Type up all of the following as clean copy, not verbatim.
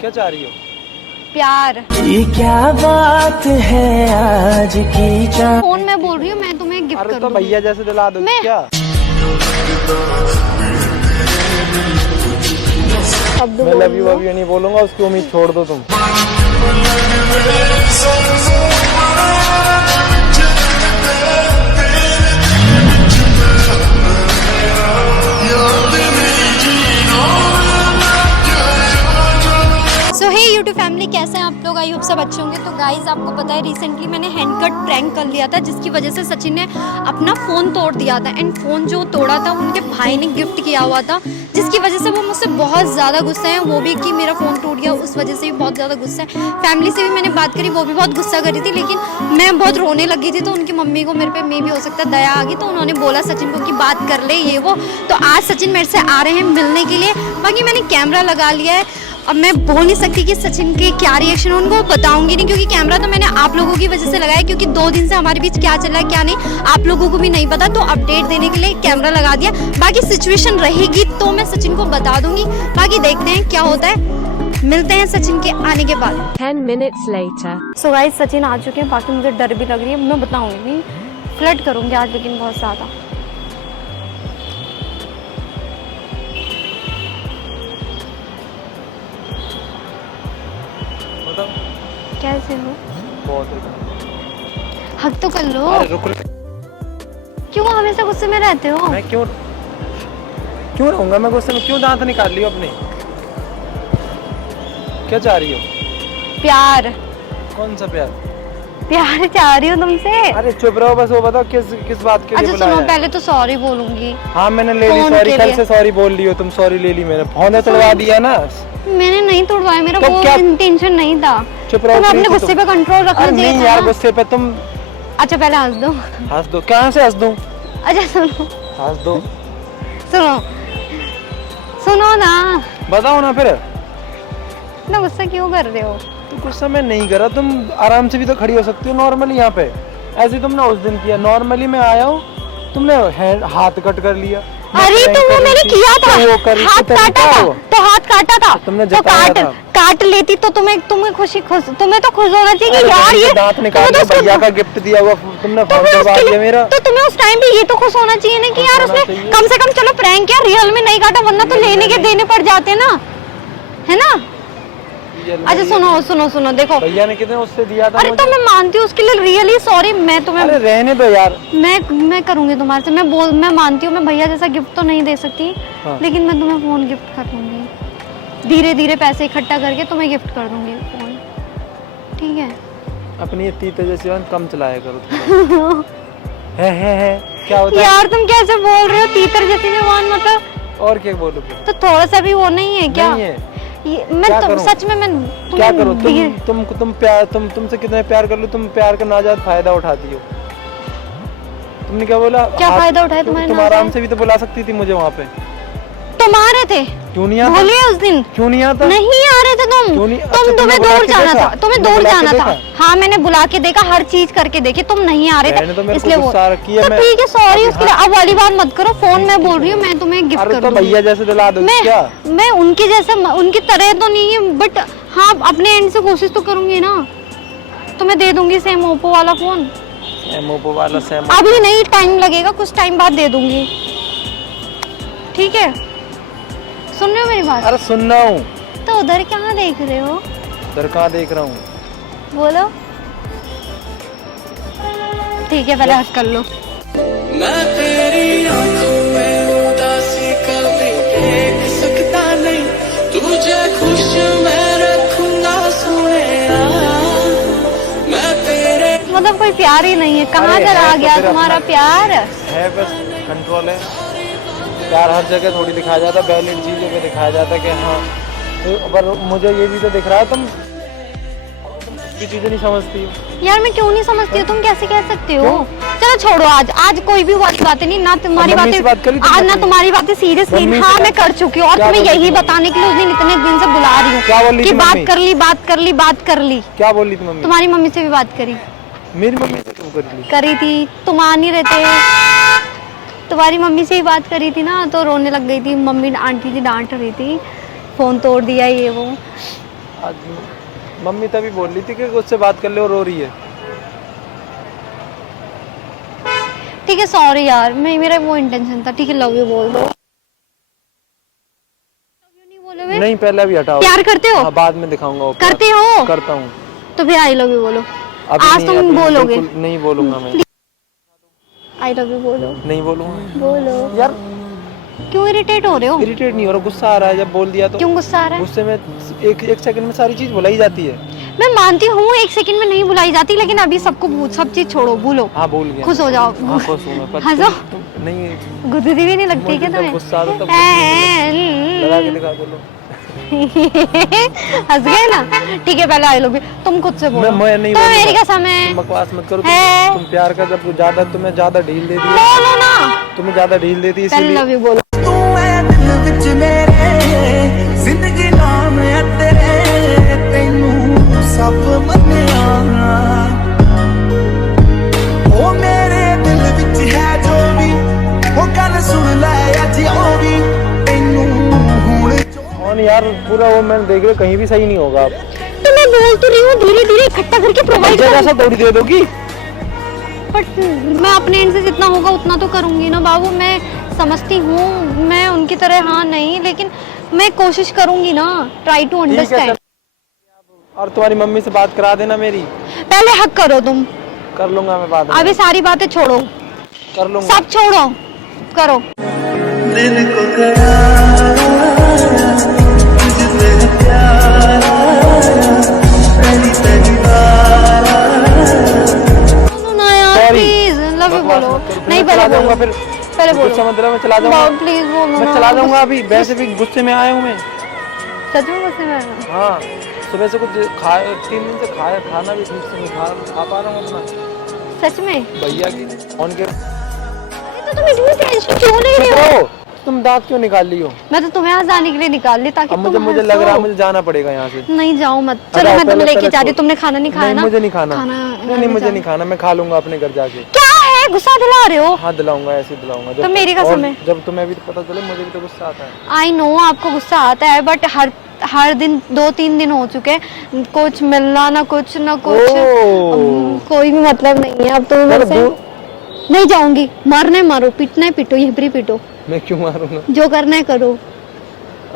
क्या चाह रही हो? प्यार। ये क्या बात है आज की फोन में बोल रही हूँ, मैं तुम्हें गिफ्ट अरे कर तो दूंगी। भैया जैसे दिला दो क्या? शब्द मैं बोल लव यू लो। नहीं बोलूंगा, उसकी उम्मीद छोड़ दो तुम। यूट्यूब फैमिली, कैसे हैं आप लोग? आई होप सब अच्छे होंगे। तो गाइज, आपको पता है रिसेंटली मैंने हैंड कट प्रैंक कर लिया था, जिसकी वजह से सचिन ने अपना फ़ोन तोड़ दिया था। एंड फ़ोन जो तोड़ा था उनके भाई ने गिफ्ट किया हुआ था, जिसकी वजह से वो मुझसे बहुत ज़्यादा गुस्सा है। वो भी कि मेरा फ़ोन टूट गया, उस वजह से भी बहुत ज़्यादा गुस्सा है। फैमिली से भी मैंने बात करी, वो भी बहुत गुस्सा करी थी, लेकिन मैं बहुत रोने लगी थी। तो उनकी मम्मी को मेरे पे मे भी हो सकता है दया आ गई, तो उन्होंने बोला सचिन को कि बात कर ले ये वो। तो आज सचिन मेरे से आ रहे हैं मिलने के लिए। बाकी मैंने कैमरा लगा लिया है। अब मैं बोल नहीं सकती कि सचिन के क्या रिएक्शन उनको बताऊंगी नहीं, क्योंकि कैमरा तो मैंने आप लोगों की वजह से लगाया, क्योंकि 2 दिन से हमारे बीच क्या चल रहा है क्या नहीं आप लोगों को भी नहीं पता। तो अपडेट देने के लिए कैमरा लगा दिया। बाकी सिचुएशन रहेगी तो मैं सचिन को बता दूंगी। बाकी देखते हैं क्या होता है, मिलते हैं सचिन के आने के बाद। 10 minutes later. So guys, Sachin आ चुके हैं। बाकी मुझे डर भी लग रही है, मैं बताऊंगी नहीं, फ्लर्ट करूंगी आज, लेकिन बहुत ज़्यादा। कैसे हो? बहुत हक तो कर लो। अरे रुक। क्यों हमेशा गुस्से में रहते हो? मैं क्यों रहूंगा मैं गुस्से में? क्यों दांत निकाल लियो अपने? क्या चाह रही हो? प्यार। कौन सा प्यार? प्यार चाह रही हूँ तुमसे। अरे चुप रहो बस। वो बताओ किस बात के लिए अच्छा बुलाया सुनो, है? पहले तो सॉरी बोलूंगी। हाँ मैंने ले ली फोन सॉरी। के कल लिए। से सॉरी बोल रही हो तुम। सॉरी ले ली मैंने। फोन तोड़वा दिया ना। मैंने नहीं तोड़वाया, मेरा तो वो क्या? इंटेंशन नहीं था। चुप रहो। तुम्हें अपने प्लीज गुस्से पे कंट्रोल रखना अरे चाहिए नहीं था यार, ना। गुस्से पे तुम अच्छा पहले हंस दो। हंस दो। कहाँ से हंस दूं? अच्छा सुनो हंस दो। सुनो ना। बताओ ना फिर। इतना गुस्सा क्यों कर रहे हो? तो गुस्सा मैं नहीं कर रहा। तुम आराम से भी तो खड़ी हो सकती हो नॉर्मली यहाँ पे। ऐसे तुमने उस दिन किया। नॉर्मली मैं आया हूँ, तुमने हाथ कट कर लिया। अरे तो वो मैंने किया था, हाथ काटा था तो हाथ काटा था तुमने तो काट लेती तो तुम्हें तुम्हें खुश तुम्हें तो खुश होना चाहिए कि यार ये दांत निकाल के भैया का गिफ्ट दिया हुआ तुमने फोन करवा दिया मेरा। तो तुम्हें उस टाइम पे ये तो खुश होना चाहिए ना कि यार उसने कम से कम चलो प्रैंक किया, रियल में नहीं काटा, वरना तो लेने के देने पड़ जाते ना, है ना? अच्छा सुनो देखो, भैया ने कितने उससे दिया था? अरे तो मैं मानती हूँ उसके लिए रियली सॉरी। मैं तुम्हें अरे रहने दो यार। मैं करूंगी तुम्हारे से। मैं मानती हूँ मैं भैया जैसा गिफ्ट तो नहीं दे सकती, हाँ। लेकिन मैं तुम्हें फोन गिफ्ट कर दूंगी। धीरे धीरे पैसे इकट्ठा करके तुम्हें गिफ्ट कर दूंगी फोन, ठीक है? अपनी ये तीते जैसी बात कम चलाया करो। है क्या होता है यार तुम कैसे बोल रहे हो? तीतर जैसी जबान मतलब? और क्या बोलोगे? तो थोड़ा सा भी वो नहीं है क्या? नहीं है। मैं सच में मैं क्या करो? तुम प्यार तुमसे कितना प्यार कर लो, तुम प्यार का नाजायज फायदा उठाती हो। तुमने क्या बोला? क्या फायदा उठाया तुम्हारे? तुम आराम से भी तो बुला सकती थी मुझे वहाँ पे। तुम आ रहे थे? क्यों नहीं आता? बोलिए उस दिन क्यों नहीं आता? नहीं आ रहे थे तुम। अच्छा, तुम्हें दूर जाना था, तुम्हें दूर जाना था। देखा? हाँ मैंने बुला के देखा, हर चीज करके देखी, तुम नहीं आ रहे थे, तो इसलिए वो तो ठीक है सॉरी उसके लिए। अब वाली बात मत करो, फोन में बोल रही हूँ, मैं तुम्हें गिफ्ट कर दूंगी। भैया जैसे दिला दो क्या? मैं उनके जैसे उनकी तरह तो नहीं है, बट हाँ अपने एंड से कोशिश तो करूंगी ना। तुम्हें दे दूंगी सेम ओप्पो वाला फोन। ओप्पो वाला सेम? अभी नहीं, टाइम लगेगा, कुछ टाइम बाद दे दूंगी, ठीक है? सुन रहे हो मेरी बात? अरे सुन रहा हूँ। तो उधर क्या देख रहे हो? उधर कहाँ देख रहा हूँ? बोलो। ठीक है पहले हंस कर लो। मैं तेरी आंखों में उदासी कभी देख सकता नहीं, तुझे खुश मैं रखूंगा सोनिया। मैं तेरे मतलब कोई प्यार ही नहीं है, कहाँ चला गया तुम्हारा प्यार? है बस कंट्रोल है। प्यार हर जगह थोड़ी दिखाया जाता, वैलिड चीजों पे दिखाया जाता कि हाँ। पर मुझे ये भी तो दिख रहा है तुम ये चीजें नहीं समझती हो। यार मैं क्यों नहीं समझती हूँ? तुम कैसे कह सकते हो? चलो छोड़ो, आज कोई भी बातें नहीं, ना तुम्हारी बातें आज, ना तुम्हारी बातें सीरियसली। हाँ मैं कर चुकी हूँ, और तुम्हें यही बताने के लिए उस दिन इतने दिन से बुला रही हूँ कि बात कर ली। क्या बोल रही थी मम्मी? तुम्हारी मम्मी से भी बात करी। मेरी मम्मी से तुम करी थी, तुम आ नहीं रहते। तुम्हारी मम्मी से ही बात करी थी ना, तो रोने लग गई थी। मम्मी आंटी जी डांट रही थी, फोन तोड़ दिया ये वो। आज मम्मी तभी बोल रही थी कि उससे बात कर ले, और रो रही है। ठीक है सॉरी यार, मैं मेरा वो इंटेंशन था। ठीक है लव यू बोल दो। लव यू नहीं बोलोगे? नहीं, पहले अभी हटाओ। प्यार करते हो? हाँ, बाद में दिखाऊंगा वो प्यार। करते हो? करता हूँ। तो फिर आई लव यू बोलो। अभी आज नहीं, तुम अभी बोलोगे? बिल्कुल नहीं बोलूंगा मैं। आई लव यू बोलो। नहीं बोलूंगा। बोलो यार क्यों इरिटेट हो रहे हो? इरिटेट नहीं हो रहा, गुस्सा आ रहा है जब बोल दिया तो। क्यों गुस्सा आ रहा है? गुस्से में एक सेकंड में सारी चीज भुलाई जाती है। मैं मानती हूँ एक सेकंड में नहीं भुलाई जाती, लेकिन अभी सब चीज छोड़ो, भूलो। हाँ भूल गया। खुश हो जाओ। हाँ खुश हूँ मैं, पर हंसो। तुम नहीं। गुस्से भी नहीं लगती मुझे क्या जब तुम्हें? गुस्सा आता तब लगा के दिखा दो लो। हंस गए ना? ठीक है पहले आई लव यू तुम खुद से बोलो। मैं नहीं तो बोलूंगा। मेरी कसम है। तुम बकवास मत करो। है। तुम प्यार का जब ज्यादा, तुम्हें ज्यादा ढील दे दी, बोलो ना। तुम्हें ज्यादा ढील देती पहले इसीलिए। लव यू बोलो। तू है दिल विच मेरे, जिंदगी नाम है तेरे, तेनू सब मन्निया। ओ मेरे दिल विच है जो भी, ओ गल सुन ले अज ओ भी, तेनू हुण और यार पूरा वो मैंने देख रहा, कहीं भी सही नहीं होगा। आप तो मैं बोल तो रही हूँ धीरे धीरे इकट्ठा करके प्रोवाइड जगह से थोड़ी दे दोगी। बट मैं अपने एंड से जितना होगा उतना तो करूंगी ना बाबू। मैं समझती हूँ मैं उनकी तरह हाँ नहीं, लेकिन मैं कोशिश करूंगी ना। ट्राई टू ठीक है अंडरस्टैंड। और तुम्हारी मम्मी से बात करा देना मेरी। पहले हक करो तुम। कर लूंगा मैं बाद में। अभी सारी बातें छोड़ो, कर लूंगा। सब छोड़ो, करो। दिल को करारा, तुझ पे प्यारा, पहली पहली बार। बोलो ना यार Sorry। प्लीज लव यू बकवास बोलो। मत करो, नहीं मैं चला पहले जाऊंगा बोलो। फिर। पहले बोलो। गुस्सा मत दिला, मैं चला जाऊंगा। प्लीज बोलो मैं ना। चला जाऊंगा अभी, वैसे भी गुस्से में आया हूँ मैं। सच में गुस्से में आया? हाँ, सुबह से कुछ 3 दिन से खाना भी ठीक से नहीं खा पा रहा हूँ अपना। सच में? भैया की फोन के। अरे तो तुम इतनी टेंशन क्यों ले रहे चुप हो? रहो, तुम दांत क्यों निकाल ली हो? मैं तो तुम्हें हंसाने के लिए निकाल ली ताकि अब तुम मुझे लग रहा है मुझे जाना पड़ेगा यहाँ से। नहीं जाओ मत। अरे चलो मैं पहले- तुम्हें लेके पहले जा रही हूँ। छोड़। तुमने खाना नहीं खाया नहीं ना? मुझे नहीं खाना। खाना नहीं मुझे नहीं खाना, मैं खा लूंगा अपने घर जाके। क्या है गुस्सा दिला रहे हो? हाँ दिलाऊंगा, ऐसे ही दिलाऊंगा। तो मेरी कसम और है। जब तुम्हें भी पता चले, मुझे भी तो गुस्सा आता है। आई नो आपको गुस्सा आता है, बट हर दिन 2-3 दिन हो चुके हैं, कुछ मिलना ना कुछ कोई भी मतलब नहीं है अब तो मेरे से। नहीं जाऊंगी। मारना है मारो, पीटना है पीटो, ये भी पीटो, मैं क्यों मारूंगा? जो करना है करो।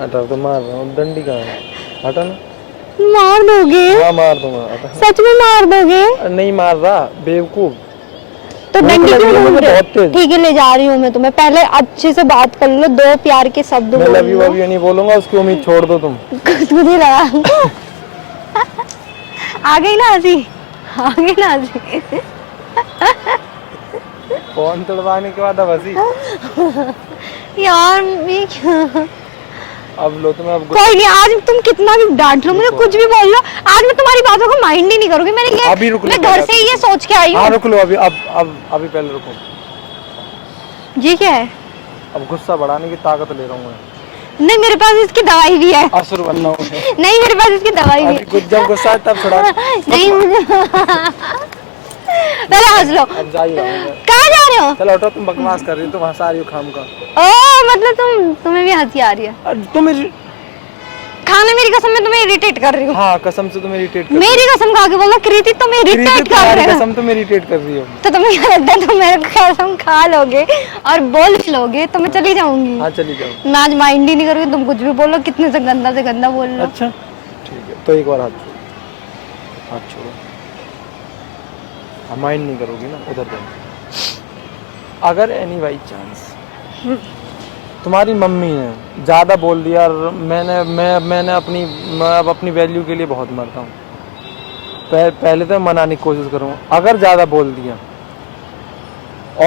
हटा तो मार रहा हूँ, डंडी कहाँ है? हटा ना। मार दोगे? हाँ मार दूंगा, हटा। सच में मार दोगे? नहीं मार रहा, बेवकूफ। तो भूख डंडी लग क्यों रही है ढूंढ मुझे रहे हो? बहुत तेज। ठीक है ले जा रही हूँ मैं तुम्हें। पहले अच्छे से बात कर लो, 2 प्यार के शब्द मैं बोल लव यू लो। नहीं बोलूंगा, उसकी उम्मीद छोड़ दो तुम। कुछ नहीं लगा। आ गई ना हंसी, आ गई ना हंसी। फोन तोड़वाने के बाद अब हंसी। यार मैं क्या? अब लो तुम्हें, अब कोई नहीं, आज तुम कितना भी डांट लो, मुझे कुछ भी बोल लो, आज मैं तुम्हारी बातों को माइंड ही नहीं करूंगी। मैंने अभी रुक लो, मैं घर से ही ये सोच के आई हाँ हूँ। रुक लो अभी। अब अभी पहले रुको। ये क्या है? अब गुस्सा बढ़ाने की ताकत ले रहा हूँ मैं। नहीं मेरे पास इसकी दवाई भी है। असुर बनना हूँ। नहीं मेरे पास इसकी दवाई भी अभी कुछ जब गुस्सा है तब छुड़ा। है। नहीं मुझे पहले हंस लो। अब जा ही रहा हूँ मैं। कहाँ जा रहे हो? चलो हटो, तुम बकवास कर रही हो, तुम हंसा रही हो खाम का। ओ मतलब तुम्हें भी हंसी आ रही है? तुम खाना मेरी कसम में तुम्हें इरिटेट कर रही हूँ। हाँ कसम से तुम्हें इरिटेट कर मेरी कसम खा के बोला कृति तुम इरिटेट कर रहे हो। कसम तुम इरिटेट कर रही हो। तो तुम्हें क्या लगता है तुम मेरे कसम खा लोगे और बोल लोगे तो मैं चली जाऊंगी? हाँ चली जाओ। मैं आज माइंड ही नहीं करूंगी, तुम कुछ भी बोलो, कितने से गंदा बोल लो। अच्छा ठीक है, तो एक बार हाथ छोड़ो। हाँ माइंड नहीं करोगी ना, उधर जाओ। अगर एनी बाई चांस तुम्हारी मम्मी ने ज़्यादा बोल दिया और मैंने अपनी वैल्यू के लिए बहुत मरता हूँ। पहले तो मनाने की कोशिश करूँगा। अगर ज़्यादा बोल दिया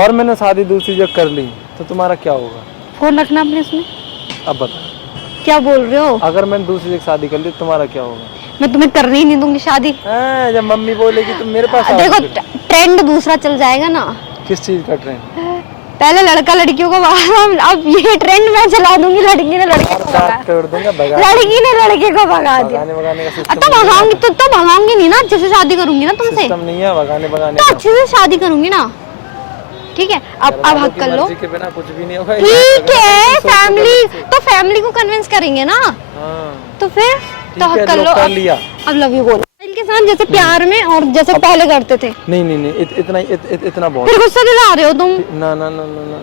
और मैंने शादी दूसरी जगह कर ली तो तुम्हारा क्या होगा? फोन रखना अपने इसमें। अब बताओ क्या बोल रहे हो? अगर मैंने दूसरी जगह शादी कर ली तो तुम्हारा क्या होगा? मैं तुम्हें करने ही नहीं दूंगी शादी। जब मम्मी बोलेगी तो मेरे पास आओ। देखो ट्रेंड दूसरा चल जाएगा ना। किस चीज़ का ट्रेंड? पहले लड़का लड़कियों को अब ये ट्रेंड मैं चला दूंगी। लड़की ने लड़के को भगा, तोड़ दूंगा, लड़की ने लड़के को भगा दिया। भगाने का सिस्टम तो भगाऊंगी तो भगाऊंगी नहीं ना, अच्छे से शादी करूंगी ना तुमसे। सिस्टम नहीं है भगाने तो का। अच्छे से शादी करूंगी ना। ठीक है अब हक कर लो। मर्जी के बिना कुछ भी नहीं होगा। ठीक है फैमिली को कन्विंस करेंगे ना। हाँ तो फिर तो हक कर लो, कर लिया। अब लव यू बोलो के साथ, जैसे प्यार में और जैसे पहले करते थे। नहीं इतना बहुत। फिर गुस्सा दिला रहे हो तुम। ना ना ना ना ना,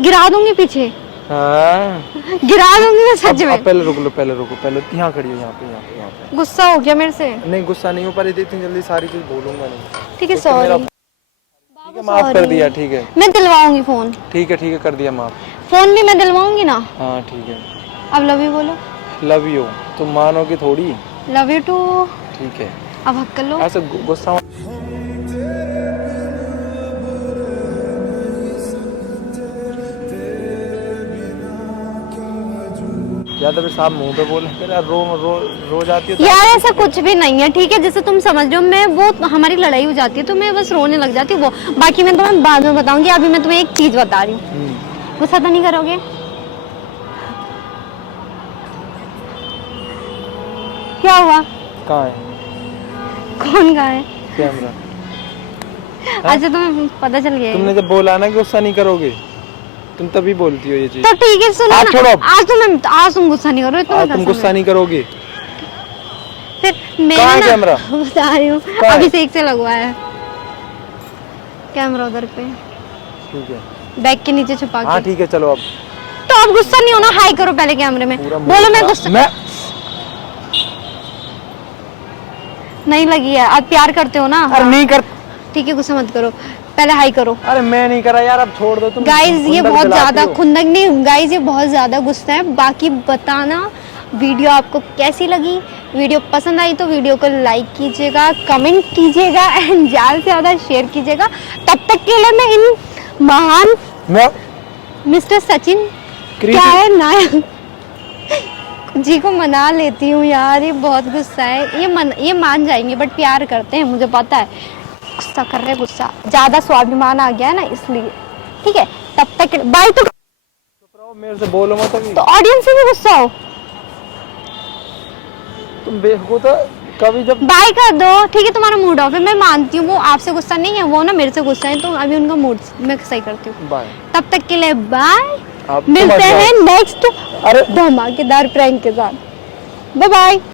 गिरा दूंगी पीछे, हाँ गिरा दूंगी मैं सच में। अब पहले रुक लो, पहले यहाँ खड़ी हो, यहाँ पे। गुस्सा हो गया मेरे से? नहीं गुस्सा नहीं हो, पर इतनी जल्दी सारी चीज बोलूंगा नहीं। ठीक है, तो सॉरी। ठीक है, माफ कर दिया, ठीक है। मैं दिलवाऊंगी फोन। ठीक है कर दिया माफ। फोन भी मैं दिलवाऊंगी ना। हाँ ठीक है। अब लव यू बोलो। लव यू, तुम मानोगे थोड़ी। Love you too. ठीक है, अब हक कर लो। ऐसे गुस्सा या तो फिर साहब मुंह पे बोले, फिर यार रो जाती है। यार ऐसा कुछ भी नहीं है, ठीक है, जैसे तुम समझ रहे हो, मैं वो हमारी लड़ाई हो जाती है तो मैं बस रोने लग जाती हूँ, वो बाकी मैं तुम्हें बाद में बताऊंगी। अभी मैं तुम्हें एक चीज बता रही हूँ, गुस्सा तो नहीं करोगे? क्या हुआ? कहाँ है कौन कहाँ है? कैमरा? अच्छा तुम्हें पता चल गया? तुमने जब बोला ना कि गुस्सा नहीं करोगे, तुम तभी बोलती हो ये चीज। तो ठीक है, सुनो आज छोड़ो। आज तुम गुस्सा नहीं करो, आज तुम गुस्सा नहीं करोगे। फिर मैंने ना कैमरा बता रही हूँ, अभी से एक से लगवाया है कैमरा उधर पे, ठीक है, बैग के नीचे छुपा के। हाँ ठीक है, चलो अब। तो अब गुस्सा नहीं होना, हाई करो पहले कैमरे में, बोलो मैं गुस्सा नहीं लगी है। आप प्यार करते हो ना? अरे नहीं कर। ठीक है, गुस्सा मत करो, पहले हाई करो। अरे मैं नहीं करा यार, अब छोड़ दो तुम। गाइज ये खुंदक बहुत दिलाती ज्यादा हो। खुंदक नहीं, गाइज ये बहुत ज्यादा गुस्सा है। बाकी बताना वीडियो आपको कैसी लगी, वीडियो पसंद आई तो वीडियो को लाइक कीजिएगा, कमेंट कीजिएगा एंड ज्यादा से ज्यादा शेयर कीजिएगा। तब तक के लिए मैं इन महान मिस्टर सचिन क्या है नायक जी को मना लेती हूँ। यार ये बहुत गुस्सा है, ये मान जाएंगे बट प्यार करते हैं, मुझे पता है। गुस्सा कर रहे, गुस्सा ज्यादा स्वाभिमान आ गया है ना, इसलिए। ठीक है, तब तक बाय। तो मेरे से बोलो मत अभी। तो ऑडियंस से भी गुस्सा हो, तुम बेवकूफ तो कभी जब बाय कर दो। ठीक है, तुम्हारा मूड ऑफ है, मैं मानती हूँ, वो आपसे गुस्सा नहीं है, वो ना मेरे से गुस्सा है, तो अभी उनका मूड मैं सही करती हूँ। बाय। तब तक के लिए बाय, आप मिलते हैं नेक्स्ट अरे धमाकेदार प्रैंक के साथ। Bye bye.